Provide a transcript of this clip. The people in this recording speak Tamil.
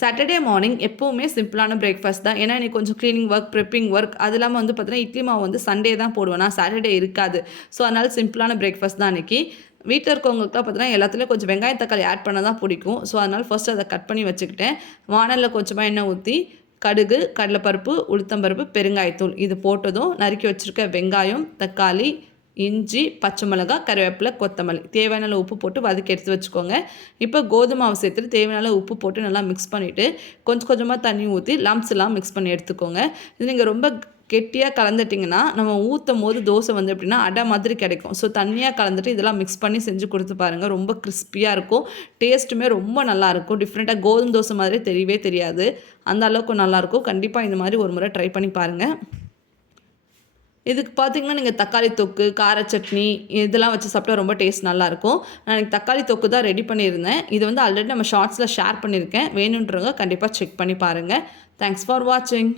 சாட்டர்டே மார்னிங் எப்போவுமே சிம்பிளான பிரேக்ஃபாஸ்ட் தான். ஏன்னா எனக்கு கொஞ்சம் க்ளீனிங் ஒர்க், ப்ரிப்பிங் ஒர்க் அது இல்லாமல் வந்து பார்த்தீங்கன்னா, இட்லி மாவு வந்து சண்டே தான் போடுவேன். நான் சாட்டர்டே இருக்காது. ஸோ அதனால சிம்பிளான பிரேக்ஃபாஸ்ட் தான் அன்னைக்கு. வீட்ல இருக்கவங்களுக்குலாம் பார்த்தீங்கன்னா, எல்லாத்துலயும் கொஞ்சம் வெங்காயம், தக்காளி ஆட் பண்ண தான் பிடிக்கும். ஸோ அதனால ஃபர்ஸ்ட் அத கட் பண்ணி வச்சுக்கிட்டேன். வாணல்ல கொஞ்சமா எண்ணெய் ஊத்தி, கடுகு, கடலைப்பருப்பு, உளுத்தம்பருப்பு, பெருங்காயத்தூள் இது போட்டதும் நறுக்கி வச்சிருக்க வெங்காயம், தக்காளி, இஞ்சி, பச்சை மிளகாய், கருவேப்பிலை, கொத்தமல்லி தேவையான அளவு உப்பு போட்டு வதக்கி எடுத்து வச்சுக்கோங்க. இப்போ கோதுமை மாவு சேர்த்துட்டு தேவையான அளவு உப்பு போட்டு நல்லா மிக்ஸ் பண்ணிவிட்டு கொஞ்சம் கொஞ்சமாக தண்ணி ஊற்றி லம்ஸ்லாம் மிக்ஸ் பண்ணி எடுத்துக்கோங்க. இது நீங்கள் ரொம்ப கெட்டியாக கலந்துட்டிங்கன்னா நம்ம ஊற்றும் போது தோசை வந்து எப்படின்னா அடை மாதிரி கிடைக்கும். ஸோ தண்ணியாக கலந்துட்டு இதெல்லாம் மிக்ஸ் பண்ணி செஞ்சு கொடுத்து பாருங்கள். ரொம்ப கிறிஸ்பியாக இருக்கும். டேஸ்ட்டுமே ரொம்ப நல்லாயிருக்கும். டிஃப்ரெண்ட்டாக கோதுமை தோசை மாதிரி தெரியவே தெரியாது. அந்த அளவுக்கு நல்லாயிருக்கும். கண்டிப்பாக இந்த மாதிரி ஒரு முறை ட்ரை பண்ணி பாருங்கள். இதுக்கு பார்த்தீங்கன்னா, நீங்க தக்காளி தொக்கு, கார சட்னி இதெல்லாம் வச்சு சாப்பிட்டா ரொம்ப டேஸ்ட் நல்லாயிருக்கும். நான் இன்னைக்கு தக்காளி தொக்கு தான் ரெடி பண்ணியிருந்தேன். இது வந்து ஆல்ரெடி நம்ம ஷார்ட்ஸில் ஷேர் பண்ணியிருக்கேன். வேணுன்றவங்க கண்டிப்பாக செக் பண்ணி பாருங்கள். தேங்க்ஸ் ஃபார் வாட்சிங்.